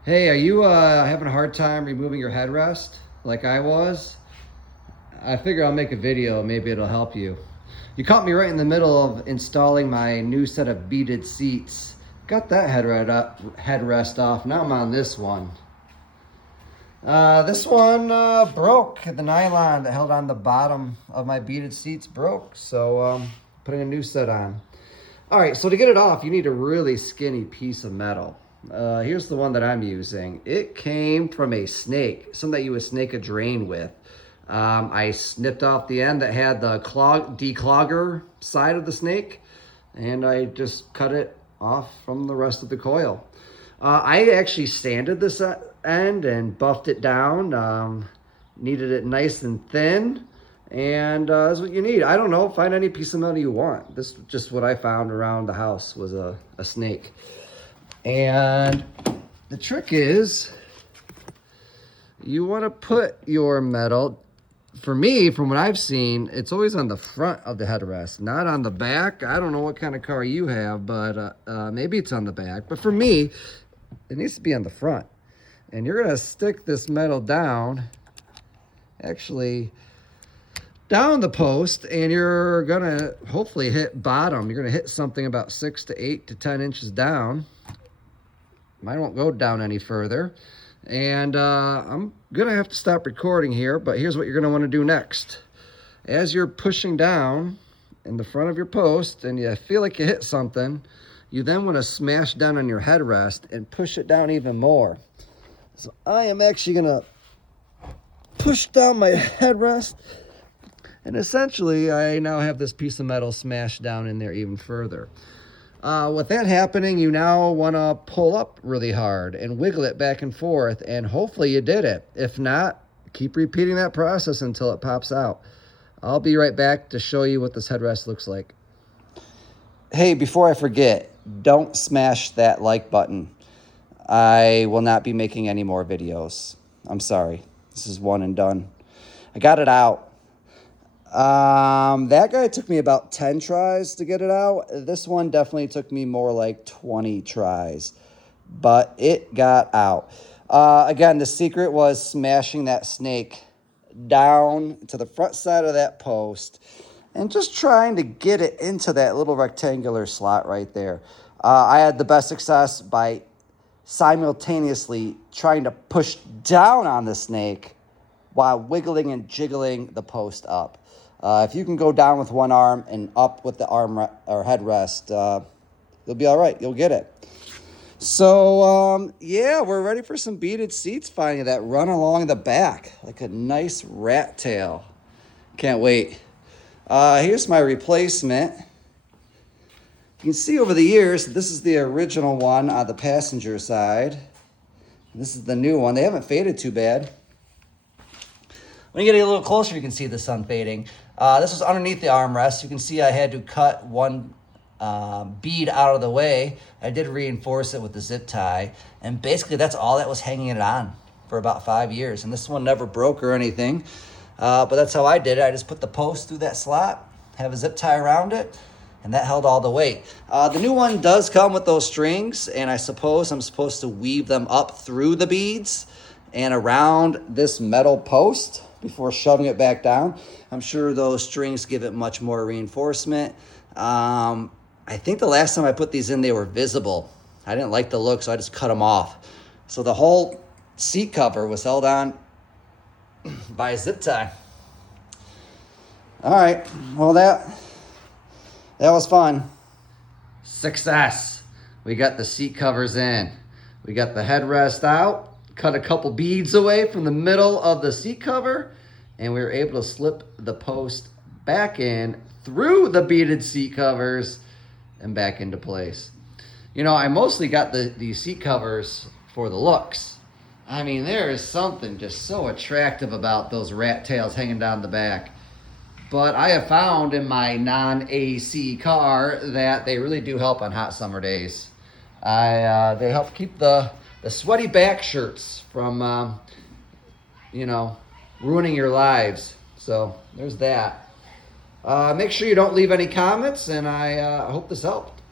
Hey, are you having a hard time removing your headrest like I was? I figure I'll make a video, maybe it'll help you. You caught me right in the middle of installing my new set of beaded seats. Got that headrest off, now I'm on this one. This one broke. The nylon that held on the bottom of my beaded seats broke, so putting a new set on. All right, so to get it off, you need a really skinny piece of metal. Here's the one that I'm using. It came from a snake, something that you would snake a drain with. I snipped off the end that had the declogger side of the snake, and I just cut it off from the rest of the coil. I actually sanded this end and buffed it down, needed it nice and thin, and that's what you need. I don't know, find any piece of metal you want. This is just what I found around the house was a snake. And the trick is you want to put your metal, for me, from what I've seen, it's always on the front of the headrest, not on the back. I don't know what kind of car you have, but maybe it's on the back. But for me, it needs to be on the front. And you're going to stick this metal down, actually down the post, and you're going to hopefully hit bottom. You're going to hit something about 6 to 8 to 10 inches down. Mine won't go down any further. And I'm gonna have to stop recording here, but here's what you're gonna wanna do next. As you're pushing down in the front of your post and you feel like you hit something, you then wanna smash down on your headrest and push it down even more. So I am actually gonna push down my headrest, and essentially I now have this piece of metal smashed down in there even further. With that happening, you now want to pull up really hard and wiggle it back and forth, and hopefully you did it. If not, keep repeating that process until it pops out. I'll be right back to show you what this headrest looks like. Hey, before I forget, don't smash that like button. I will not be making any more videos. I'm sorry. This is one and done. I got it out. That guy took me about 10 tries to get it out. This one definitely took me more like 20 tries, but it got out. Again, the secret was smashing that snake down to the front side of that post and just trying to get it into that little rectangular slot right there. I had the best success by simultaneously trying to push down on the snake while wiggling and jiggling the post up. If you can go down with one arm and up with the arm or headrest, you'll be all right. You'll get it. So, yeah, we're ready for some beaded seats finally that run along the back like a nice rat tail. Can't wait. Here's my replacement. You can see over the years, this is the original one on the passenger side. This is the new one. They haven't faded too bad. When you get a little closer, you can see the sun fading. This was underneath the armrest. You can see I had to cut one bead out of the way. I did reinforce it with the zip tie. And basically, that's all that was hanging it on for about 5 years. And this one never broke or anything. But that's how I did it. I just put the post through that slot, have a zip tie around it, and that held all the weight. The new one does come with those strings, and I suppose I'm supposed to weave them up through the beads and around this metal post before shoving it back down. I'm sure those strings give it much more reinforcement. I think the last time I put these in, they were visible. I didn't like the look, so I just cut them off. So the whole seat cover was held on by a zip tie. All right, well, that was fun. Success. We got the seat covers in. We got the headrest out. Cut a couple beads away from the middle of the seat cover, and we were able to slip the post back in through the beaded seat covers and back into place. You know, I mostly got the seat covers for the looks. I mean, there is something just so attractive about those rat tails hanging down the back. But I have found in my non-AC car that they really do help on hot summer days. They help keep the sweaty back shirts from, ruining your lives. So there's that. Make sure you don't leave any comments, and I hope this helped.